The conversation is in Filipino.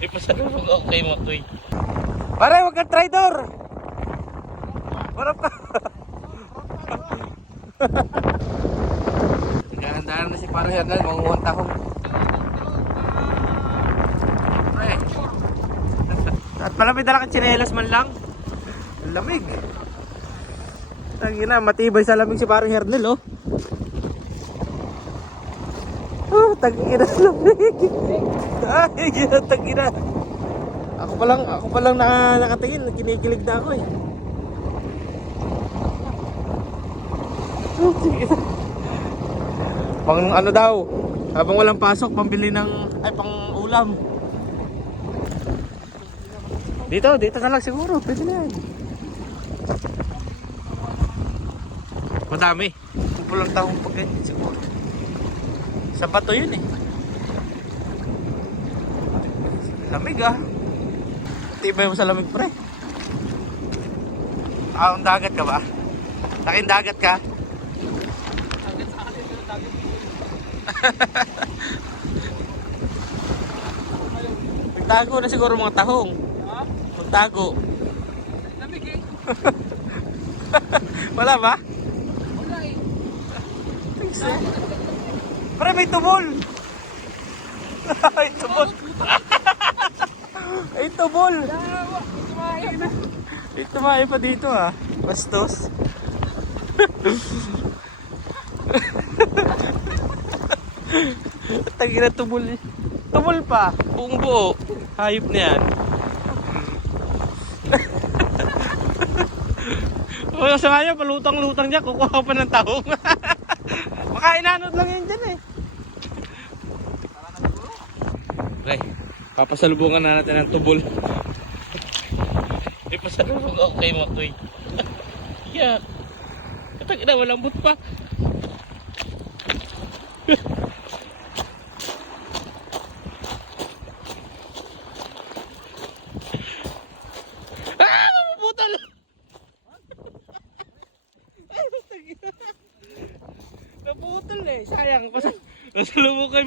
May pasalubong ako kay Makoy. Pare, wag kang traitor! Parang ka. Naghahandaan na si Paro Hernal, mangunguhan tahong. Pre. At pala may dala kang tsinelas man lang. Ang lamig. Tangina, matibay sa lamig si Paro Hernal, oh. Oh, tangina sa. Ay, tangina. Ako pa lang, ako pa lang na, nakatingin, kinikilig na ako eh. Pang ano daw, habang walang pasok, pambili ng, ay pang ulam. Dito, dito na lang siguro, pwede na yan. Madami. Pupulang taong pag ganyan siguro. Sa bato yun eh. Lamig ah. Tibay mo sa lamig pre. Taong dagat ka ba? Takin dagat ka? Magtago na siguro mga tahong. Magtago. Lamig eh. Wala ba? Wala eh. Thanks eh. Pre, may tubol! may tubol! may tubol! May tumayo pa dito ah. Bastos. Tagi na tubol. eh. Tubol pa. Buong buo. Hayop na yan. Wala sa kanya, palutang-lutang dyan. Kukuha pa ng tahong. Baka inanod lang yan dyan eh. Pre, papasalubungan na natin ng tubol. May pasalubong ako kay Makoy. yeah. Katag na, walang boot pa. ah! Mabutal! Naputol eh. Sayang. Pasal Pasalubong kay